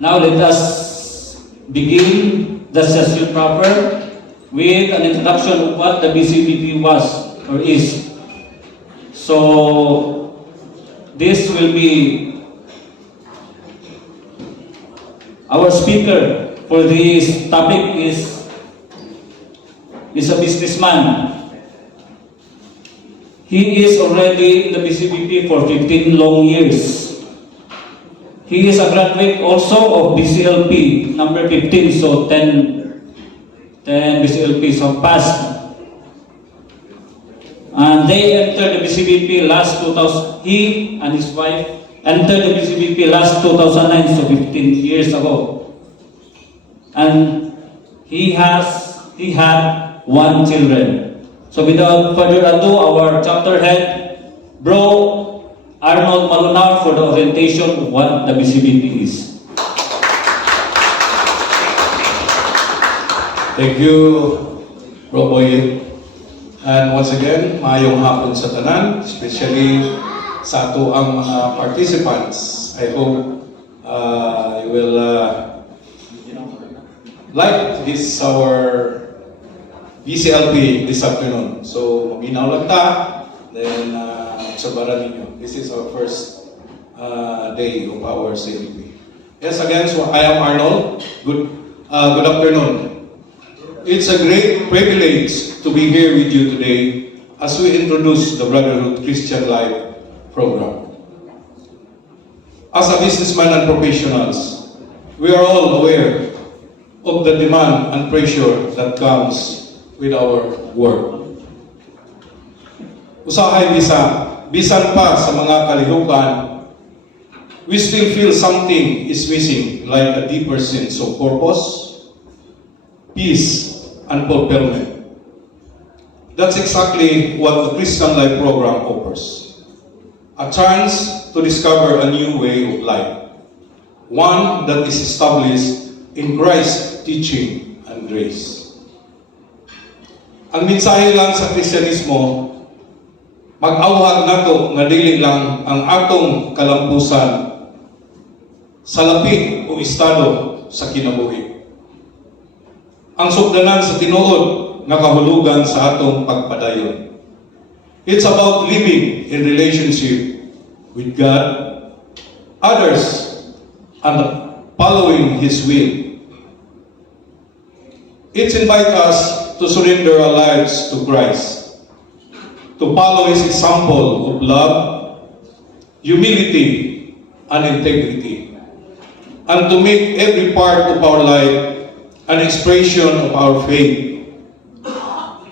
Now let us begin the session proper with an introduction of what the BCBP was or is. So this will be our speaker for this topic is a businessman. He is already in the BCBP for 15 long years. He is a graduate also of BCLP number 15, so 10 BCLPs have passed. And they entered the BCBP last 2000. He and his wife entered the BCBP last 2009, so 15 years ago. And he had one children. So without further ado, our chapter head, Bro Arnold Malunar, for the orientation of what the BCBP is. Thank you, Bro Boy. And once again, maayong hapon sa tanan, especially sa ato ang mga participants. I hope you will like this our BCLP this afternoon. So, maminaw lang ta, then sabaran ninyo. This is our first day of our CLP. Yes, again, so I am Arnold. Good afternoon. It's a great privilege to be here with you today as we introduce the Brotherhood Christian Life program. As a businessman and professionals, we are all aware of the demand and pressure that comes with our work. Usahay bisan pa sa mga kalihukan, we still feel something is missing, like a deeper sense of purpose, peace, and fulfillment. That's exactly what the Christian Life program offers. A chance to discover a new way of life, one that is established in Christ's teaching and grace. Ang mensahe lang sa Kristyanismo, mag-awhag nato nga dili lang ang atong kalampusan sa lapi o estado sa kinabuhi. Ang sugdanan sa tinuod nga kahulugan sa atong pagpadayon. It's about living in relationship with God, others, and following His will. It invites us to surrender our lives to Christ, to follow His example of love, humility, and integrity, and to make every part of our life an expression of our faith.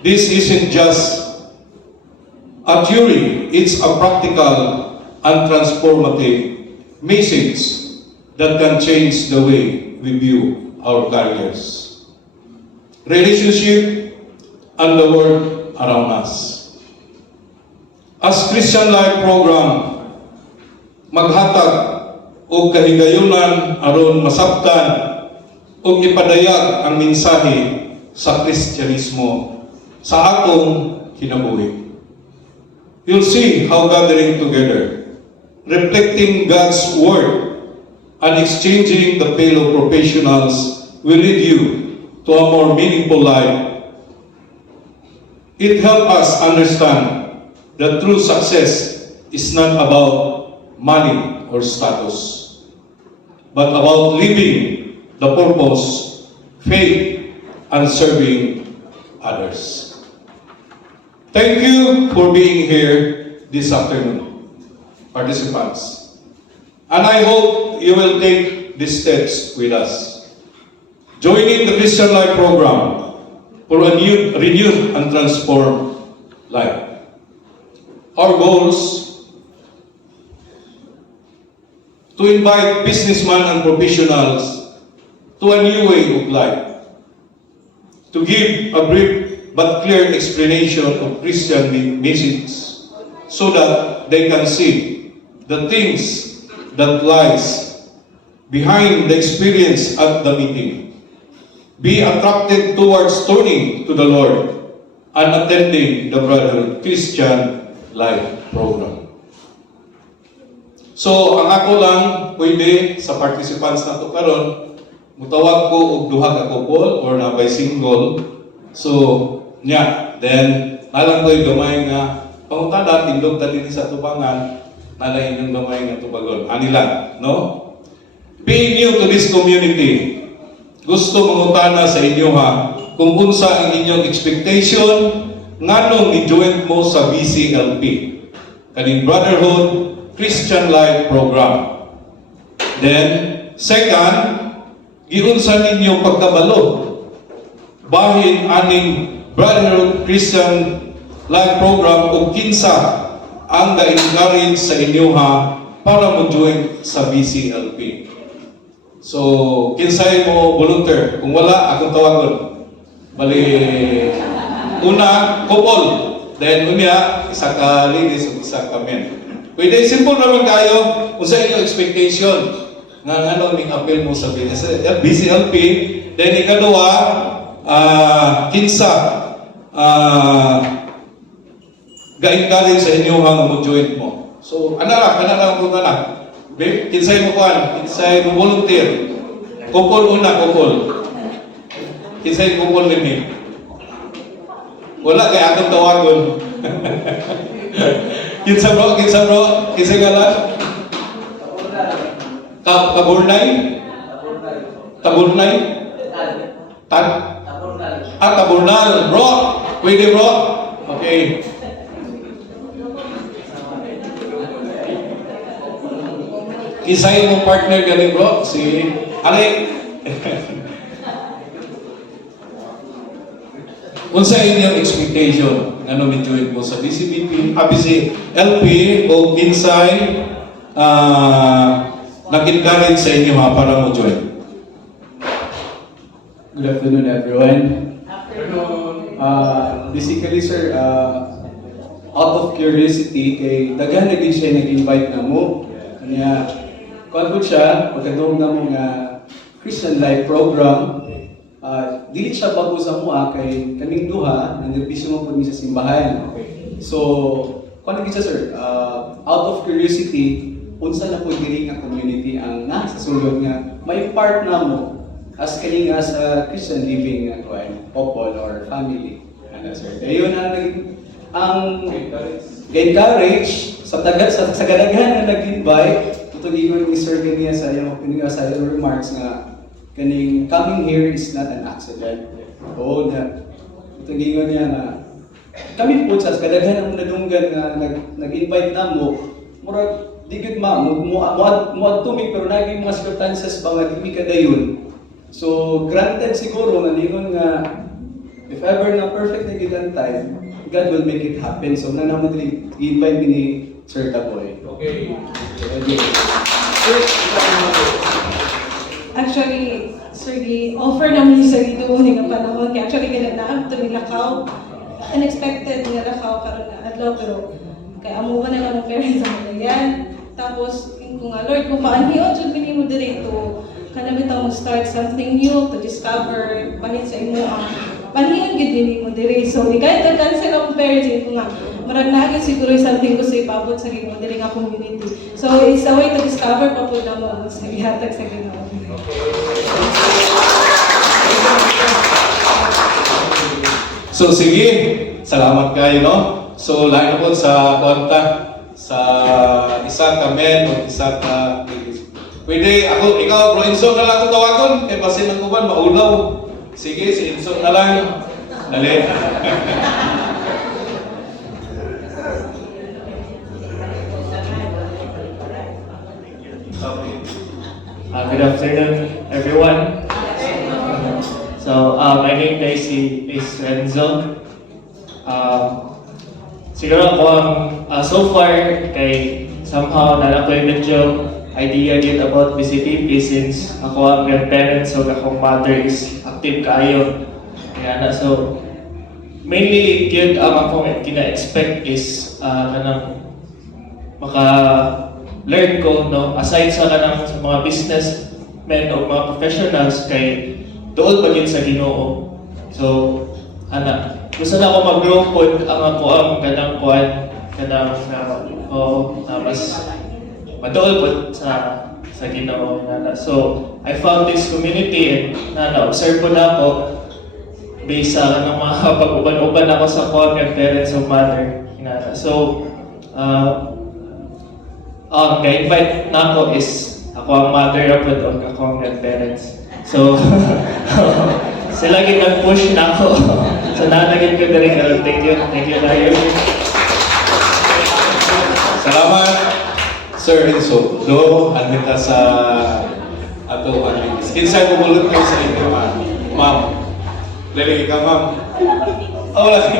This isn't just a theory, it's a practical and transformative message that can change the way we view our careers, relationship, and the world around us. As Christian Life program, maghatag o kahigayunan aron masabtan o ipadayag ang mensahe sa Kristyanismo sa atong kinabuhi. You'll see how gathering together, reflecting God's Word, and exchanging the fellow professionals will lead you to a more meaningful life. It helps us understand that true success is not about money or status, but about living the purpose, faith, and serving others. Thank you for being here this afternoon, participants. And I hope you will take these steps with us, joining the Christian Life program for a new, renewed and transformed life. Our goals: to invite businessmen and professionals to a new way of life, to give a brief but clear explanation of Christian message so that they can see the things that lies behind the experience at the meeting, be attracted towards turning to the Lord and attending the Brotherhood Christian Life program. So, ang ako lang, pwede sa participants na to karon, mutawag ko og duha ka couple or na by single. So, then, nalang ko'y gamay nga, pangutada, tindog ta din sa tubangan, nalang inyong gamay nga tubagon. Anila, no? Being new to this community, gusto mangutana sa inyo ha, kung unsa ang inyong expectation, nganong ni-join mo sa BCLP, kaning Brotherhood Christian Life Program. Then, second, giunsa ninyo pagkabalo, bahin aning Brotherhood Christian Life Program o kinsa ang ga-encourage sa inyo ha para mo join sa BCLP. So, kinsay mo volunteer? Kung wala, akong tawagon. Bali, una, couple. Then, unya, isa ka ladies o isa ka men. Pwede, simple naman kayo kung sa inyong expectation nga ano ning appeal mo sa BCLP. Then, ikaduwa, kinsa ga-encourage sa inyo nga mo join mo. So, ana lang po na. Kinsay mo kuan, kinsay mo volunteer. Couple una, couple. Kinsay couple nini. Wala kay akong tawagon. kinsa bro, kinsay ngalan? Taburnay? Taburnay? Taburnal. Bro, pwede bro? Okay. Kisay mo partner galing bro, si Ale. Unsa inyong expectation ngano ni join mo sa BCBP, BCLP o kinsay nag-encourage sa inyo ha para mo join? Good afternoon, everyone. Basically, sir, out of curiosity, kay daghan na din siya nag-invite na mo. Kanya, kuwan po siya, pagkadong na mo nga Christian Life Program, dili siya bago sa mua kay kaming duha, nandibisyo mo po sa simbahan. So, kuwan na siya, sir, out of curiosity, unsa na po diri nga community ang nasa sulod nga may part na mo as kani nga sa Christian living nga kuan, couple or family. Ano, sir? Dayon na naging ang encourage sa kadaghan nga nag-invite, tutugingon ni Sir Gania sa iyong remarks nga kaning coming here is not an accident. Oo, na tutugingon niya na kami po sa kadaghan ang nadunggan nga nag-invite na mo, murag di gud mo tumi pero naging mga circumstances ba nga di kadayon. So granted siguro nga ningon nga if ever na perfect na gitan time, God will make it happen. So na namo dili invite ni Sir Taboy. Okay. Actually, Sir G, offer naman yung Sir G doon nga panahon. Kaya actually, ganaan ito nilakaw. Unexpected nilakaw karon na adlaw pero kaya amuha na lang ang parents sa mga yan. Tapos, kung nga, Lord, kung paanhiyon, dyan bini mo dito, kanamit mo start something new to discover, bahin sa imo ang panhiyon gid bini mo diri. So, di kahit nag-cancel ang parents, ko nga, marag na siguro something gusto ipabot sa imo diri nga community. So, it's a way to discover pa po na mo sa ihatag sa Ginoo. So sige, salamat kayo, no? So lain po sa konta sa isa ka men o isa ka ladies. Pwede ako, ikaw bro Enzo na lang ako tawagon kay basin ng uban maulaw. Sige, si Enzo na lang. Dali. Good afternoon, everyone. So, my name is Renzo. Siguro ako so far, kay somehow nalakoy medyo idea din about BCPP since ako ang grandparents so akong mother is active kayo. Kaya na, so mainly yun ang akong kina-expect is kanang maka-learn ko, no? Aside sa kanang sa mga businessmen o mga professionals kay doon pa yun sa Ginoo. So, gusto na ako mag-grow po ang ako ang kanang kuan, kanang mas maduol po sa Ginoo nana. So I found this community and na-observe ko na ako based sa anong mga pag-uban-uban ako sa core parents of mother nana. So ang ga-invite na ako is ako ang mother of the dog, ako ang grandparents. So sila gid nag-push na ako. So nalagyan ko din thank you kayo. Salamat, Sir Enzo. Do, andita sa ato ang kinsay mo bulot kayo sa inyo, ma'am. Lili ka, ma'am. Oh, lagi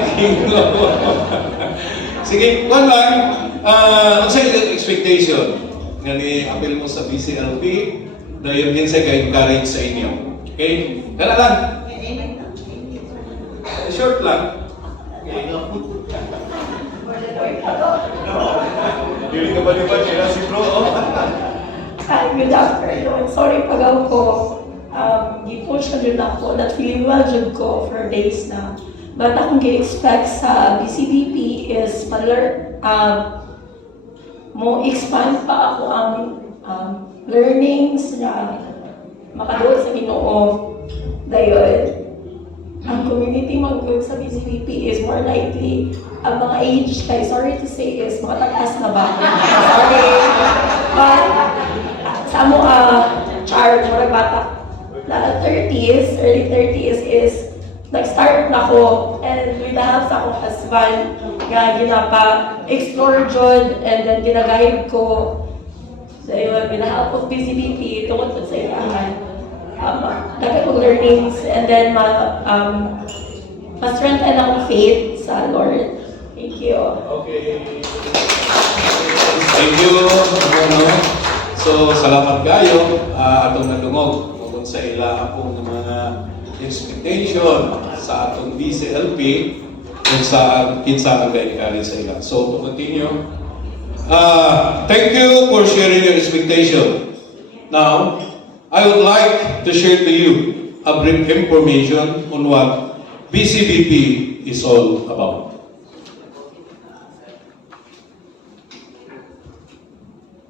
no. Sige, one lang. Ano sa expectation nga ni apel mo sa BCLP dahil kinsay ka-encourage sa inyo. Okay? Kala lang. Short lang. Dili ka ba kaya si bro? Hi, good afternoon. Sorry pagaw ko. Gi-push na dyan ako. That feeling well dyan ko for days na. But akong gi-expect sa BCBP is mo expand pa ako ang learnings na makaduol sa Ginoo. Dayon, ang community mag-group sa BCBP is more likely ang mga age kay sorry to say is mga tatas na ba? Sorry. But sa mo charge mo bata na 30s, early 30s is nag-start na ko and with the help sa akong husband nga ginapa explore jud and then ginaguide ko sa iyo with the help of BCBP tungkol sa ilahan. Dapat kong learnings and then ma-strengthen ang faith sa Lord. Thank you. Okay. Thank you. So, salamat kayo atong nadungog tungkol sa ila akong mga expectation sa atong BCLP kung sa kinsa ang ga-encourage sa ila. So, to continue, thank you for sharing your expectation. Now, I would like to share to you a brief information on what BCBP is all about.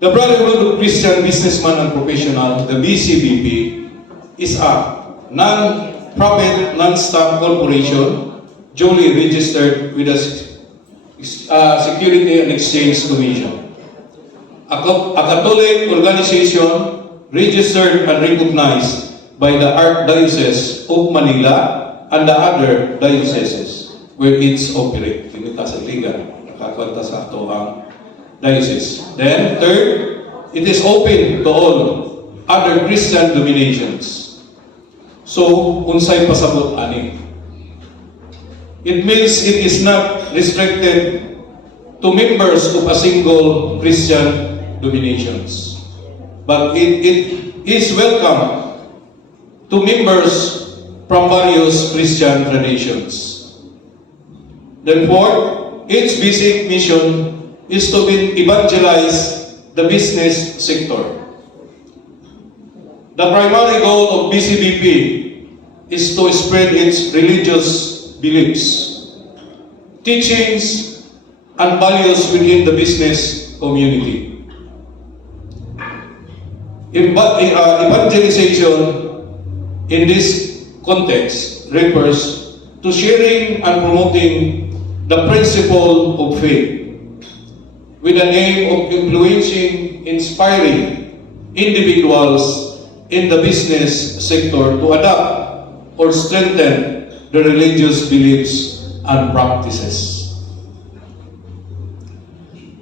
The Brotherhood of Christian Businessmen and Professionals, the BCBP, is a non-profit, non-stock corporation duly registered with the Security and Exchange Commission. A Catholic organization registered and recognized by the Archdiocese of Manila and the other dioceses where it's operate. Tinita sa liga, nakakwenta sa ato ang diocese. Then, third, it is open to all other Christian denominations. So, unsay pasabot ani? It means it is not restricted to members of a single Christian denominations. But it is welcome to members from various Christian traditions. Then fourth, its basic mission is to evangelize the business sector. The primary goal of BCBP is to spread its religious beliefs, teachings, and values within the business community. Evangelization in this context refers to sharing and promoting the principle of faith with the aim of influencing, inspiring individuals in the business sector to adopt or strengthen the religious beliefs and practices.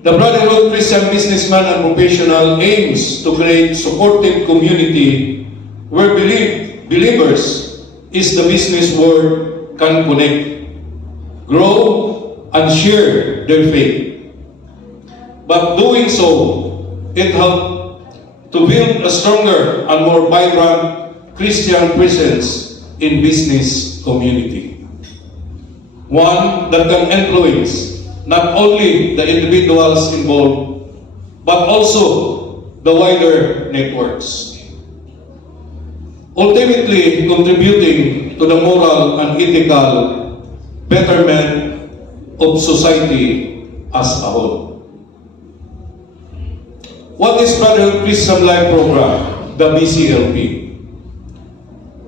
The Brotherhood Christian Businessman and Professional aims to create supportive community where believers is the business world can connect, grow, and share their faith. But doing so, it helps to build a stronger and more vibrant Christian presence in business community. One that can influence not only the individuals involved, but also the wider networks, ultimately contributing to the moral and ethical betterment of society as a whole. What is Brotherhood Christian Life Program? The BCLP.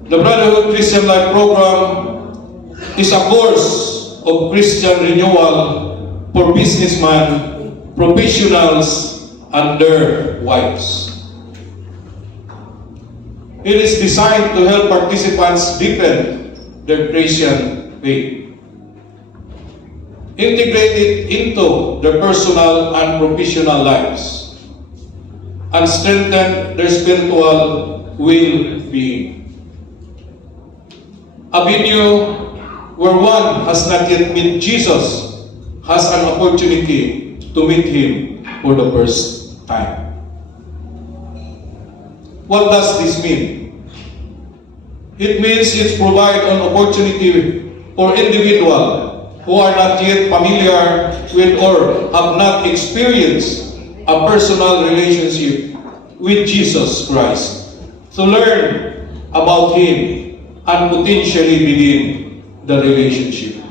The Brotherhood Christian Life Program is a course of Christian renewal for businessmen, professionals, and their wives. It is designed to help participants deepen their Christian faith, integrate it into their personal and professional lives, and strengthen their spiritual well-being. A venue where one has not yet met Jesus has an opportunity to meet Him for the first time. What does this mean? It means it's provide an opportunity for individuals who are not yet familiar with or have not experienced a personal relationship with Jesus Christ to learn about Him and potentially begin the relationship.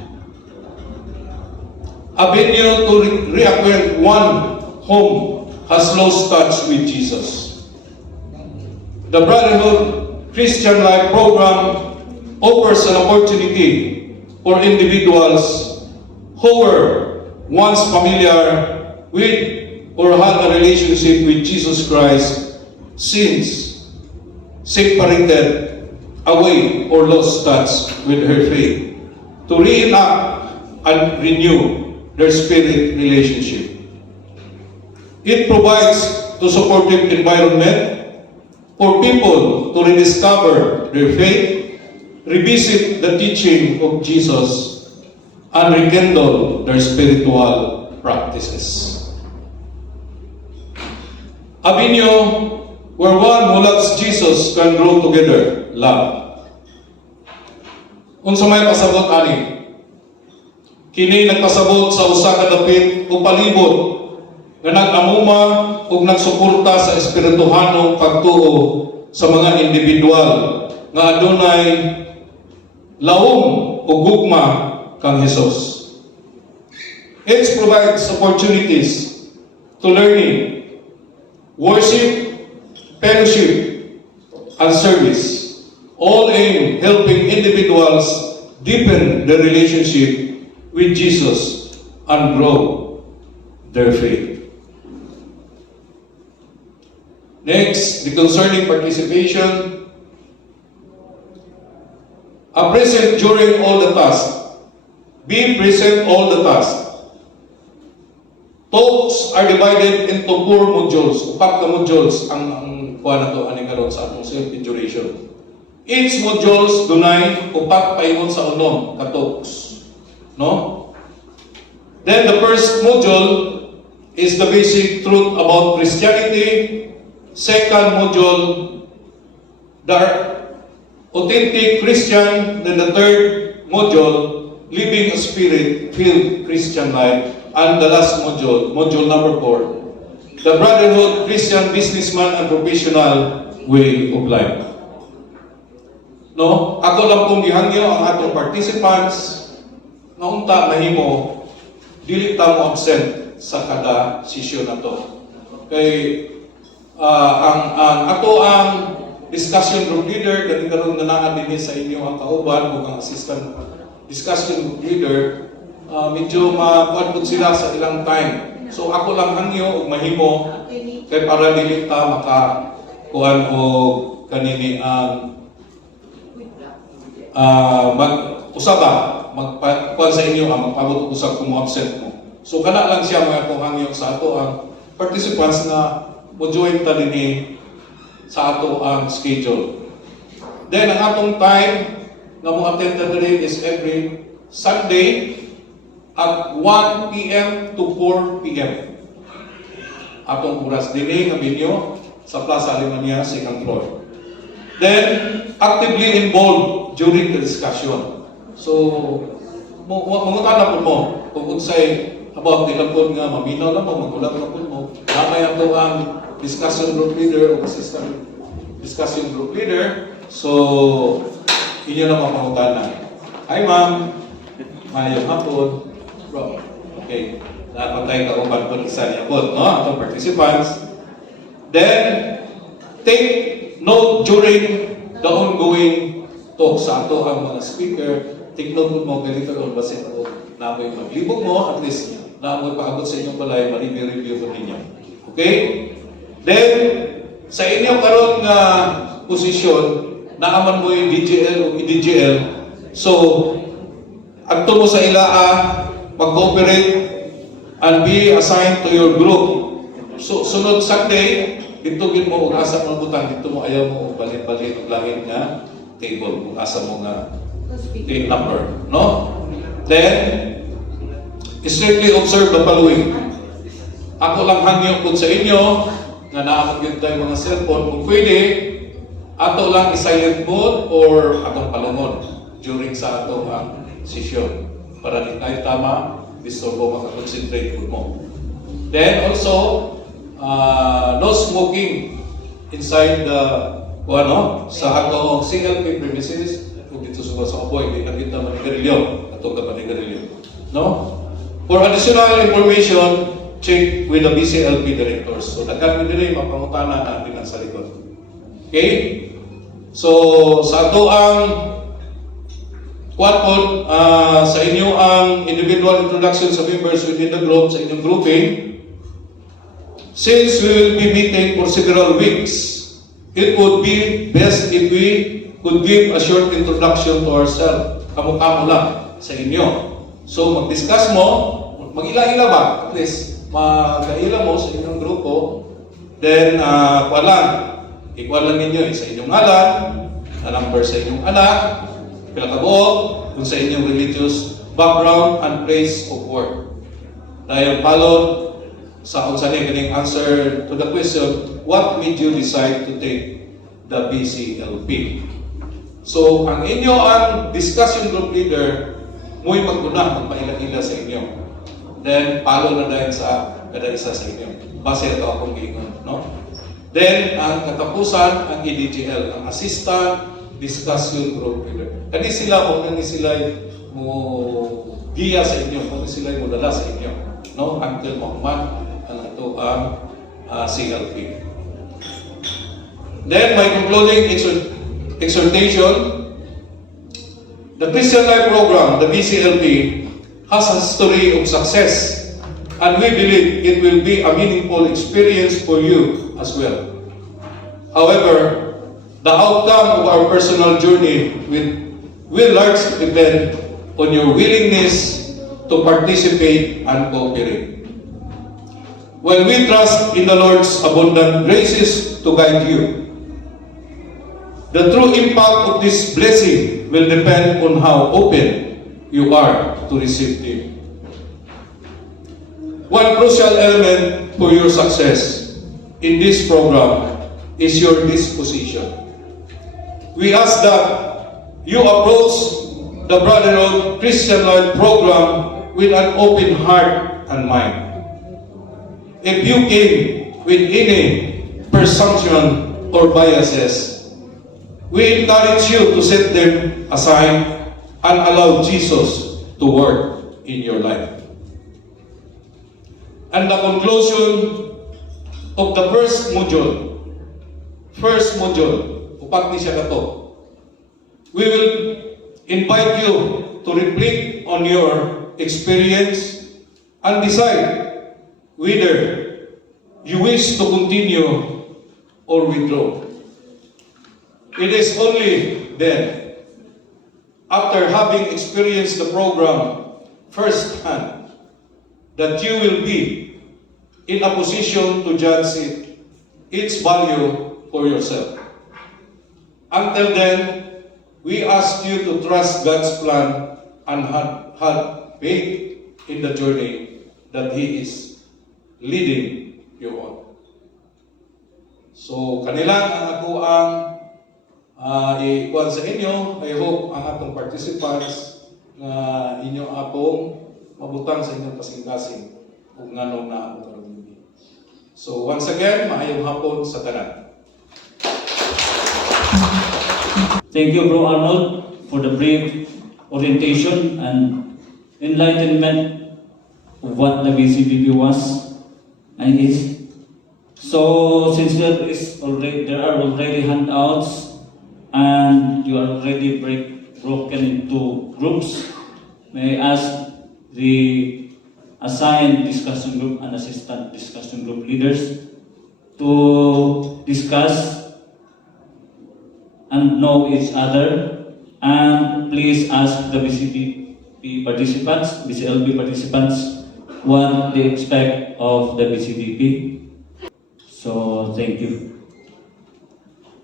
A venue to reacquaint one whom has lost touch with Jesus. The Brotherhood Christian Life Program offers an opportunity for individuals who were once familiar with or had a relationship with Jesus Christ since separated away or lost touch with her faith to reenact and renew their spirit relationship. It provides a supportive environment for people to rediscover their faith, revisit the teaching of Jesus, and rekindle their spiritual practices. A venue where one who loves Jesus can grow together, love. Unsa may pasabot ani? Kini nagpasabot sa usa ka dapit o palibot nga nag-amuma ug nagsuporta sa espirituhanong pagtuo sa mga individual nga adunay laom o gugma kang Hesus. It provides opportunities to learning, worship, fellowship, and service, all aimed helping individuals deepen their relationship with Jesus and grow their faith. Next, the concerning participation. A present during all the tasks. Be present all the tasks. Talks are divided into 4 modules. 4 ka modules ang kuha na to ani karon sa atong self-duration. Each modules dunay 4 paingon sa unom ka talks. No? Then the first module is the basic truth about Christianity. Second module, the authentic Christian. Then the third module, living a spirit-filled Christian life. And the last module, module number 4, the Brotherhood Christian businessman and professional way of life. No? Ako lang pong gihangyo ang atong participants na unta mahimo dili ta mo absent sa kada session na to. Kay ang ato ang discussion group leader kani karon nga naa dinhi sa inyo ang kauban ug ang assistant discussion group leader medyo makuan pud sila sa ilang time. So ako lang hangyo ug mahimo kay para dili ta maka kuan og kanini ang mag-usaba magkuan sa inyo ang magpabot usab kung absent mo. So kana lang siya mga kung hangyo sa ato ang participants na mo-join ta dinhi sa ato ang schedule. Then ang atong time nga mo attend ta diri is every Sunday at 1 p.m. to 4 p.m. Atong oras dinhi nga venue sa Plaza Alemania, second floor. Then actively involved during the discussion. So, mangutan na po mo kung unsay about nilapod nga maminaw na mo, magulang na po mo. Namay ato ang discussion group leader o assistant discussion group leader. So, inyo na mapangutan na. Hi ma'am, mayong hapon. Bro, okay. Dapat tayo kauban po isa niya po, no? Atong participants. Then, take note during the ongoing talk sa ato ang mga speaker. Take note mo ganito kung basin ko na mo yung maglibog mo, at least na mo paabot sa inyong balay, ma-review ko ninyo. Okay? Then, sa inyo karon nga posisyon, naaman mo yung DGL o EDGL, so, adto mo sa ilaa, mag-cooperate, and be assigned to your group. So, sunod Sunday, dito gid mo ug asa mo butang, dito mo ayaw mo balik-balik og langit nga table kung asa mo nga team number, no? Then, strictly observe the following. Ako lang hangyo po sa inyo nga naamag yun tayong mga cellphone. Kung pwede, ato lang i-silent mode or atong palungon during sa atong session para di tayo tama, disturbo makakonsentrate po mo. Then also, no smoking inside the sa atong CLP premises. Kung dito sa apoy, hindi na kita manigarilyo, atong kapanigarilyo. No? For additional information, check with the BCLP directors. So, daghan mo din mapangutana natin ang sa likod. Okay? So, sa ato ang sa inyo ang individual introduction sa members within the group, sa inyong grouping, since we will be meeting for several weeks, it would be best if we could give a short introduction to ourselves. Kamukha mo lang sa inyo. So, mag-discuss mo, mag-ila-ila ba? At least, mag-ila mo sa inyong grupo. Then, ikuan lang ninyo sa inyong ngalan, na number sa inyong anak, pila ka buok, kung sa inyong religious background and place of work. Dahil follow sa kung saan yung answer to the question, what made you decide to take the BCLP? So, ang inyo ang discussion group leader, muy maguna, magpaila-ila sa inyo. Then, follow na dahil sa kada isa sa inyo. Base ito akong giingon, no? Then, ang katapusan, ang EDGL, ang Assistant Discussion Group Leader. Kani sila, kung nani sila mo giya sa inyo, kung sila mo dala sa inyo, no? Until mahuman, ang ito ang CLP. Then, my concluding exhortation, the Christian Life Program, the BCLP, has a history of success, and we believe it will be a meaningful experience for you as well. However, the outcome of our personal journey will largely depend on your willingness to participate and cooperate. When we trust in the Lord's abundant graces to guide you, the true impact of this blessing will depend on how open you are to receive it. One crucial element for your success in this program is your disposition. We ask that you approach the Brotherhood Christian Life Program with an open heart and mind. If you came with any presumption or biases, we encourage you to set them aside and allow Jesus to work in your life. And the conclusion of the first module, upat ni siya kato, we will invite you to reflect on your experience and decide whether you wish to continue or withdraw. It is only then, after having experienced the program firsthand, that you will be in a position to judge its value for yourself. Until then, we ask you to trust God's plan and have faith in the journey that He is leading you on. So, kanilang ang ako ang ikuan sa inyo. I hope ang atong participants na inyo atong mabutang sa inyong kasing-kasing kung nganong na ang karoon. So, once again, maayong hapon sa tanan. Thank you, Bro Arnold, for the brief orientation and enlightenment of what the BCBB was and is. So since there are already handouts and you are already broken into groups, may I ask the assigned discussion group and assistant discussion group leaders to discuss and know each other, and please ask the BCBP participants, BCLB participants, what they expect of the BCBP. So thank you.